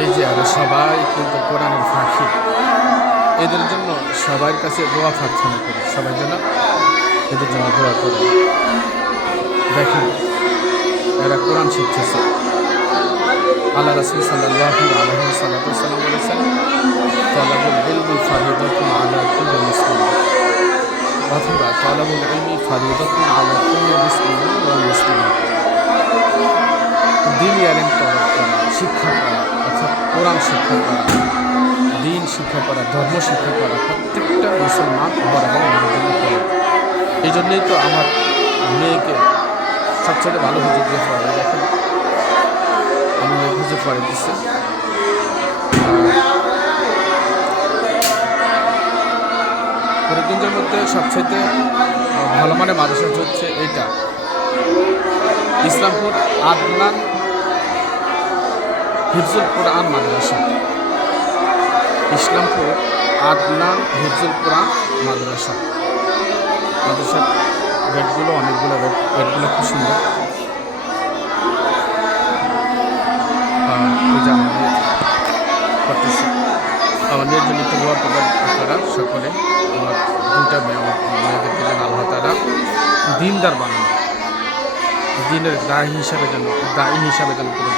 এই যে আমরা সবাই কিন্তু কোরআনের ফাঁকি, এদের জন্য সবার কাছে দোয়া প্রার্থনা করি, সবার জন্য এদের জন্য দোয়া করি। দেখেন এরা কোরআন শিখতেছে। আল্লাহ রাসূল সাল্লাল্লাহু আলাইহি ওয়াসাল্লাম বলেছেন, তালাবুল ইলমি ফারিদাতুন আলা কুল্লি মুসলিম, অথবা তালাবুল ইলমি ফারিদাতুন আলা কুল্লি মুসলিমিন ওয়া মুসলিমাত। দ্বীনি ইলম তলব করা, শিক্ষা করা, অর্থাৎ কোরআন শিক্ষা করা, দিন শিক্ষা করা, ধর্ম শিক্ষা করা প্রত্যেকটা মুসলমান বরাবর জন্য করে। এই জন্যই তো আমার মেয়েকে সবচেয়ে ভালো হুজুর দিয়ে পড়াই। দেখেন আমি ওই হুজুর পড়ে দিচ্ছি। ফরিদগঞ্জের মধ্যে সবচেয়ে ভালো মানের মাদ্রাসা হচ্ছে এইটা, ইসলামপুর আদনান হিফজুল কোরআন মাদ্রাসা। ইসলামপুর আদনান হিফজুল কোরআন মাদ্রাসার গেটগুলো অনেকগুলো গেটগুলো খুব সুন্দর। করতেছি আমার মেয়ের জন্য একটু দোয়া করবেন আপনারা সকলে। আমার দুইটা মেয়ে, আমার মেয়েদের দিলেন আল্লাহ তাআলা দিনদার বানানো, দিনের দায়ী হিসাবে যেন করে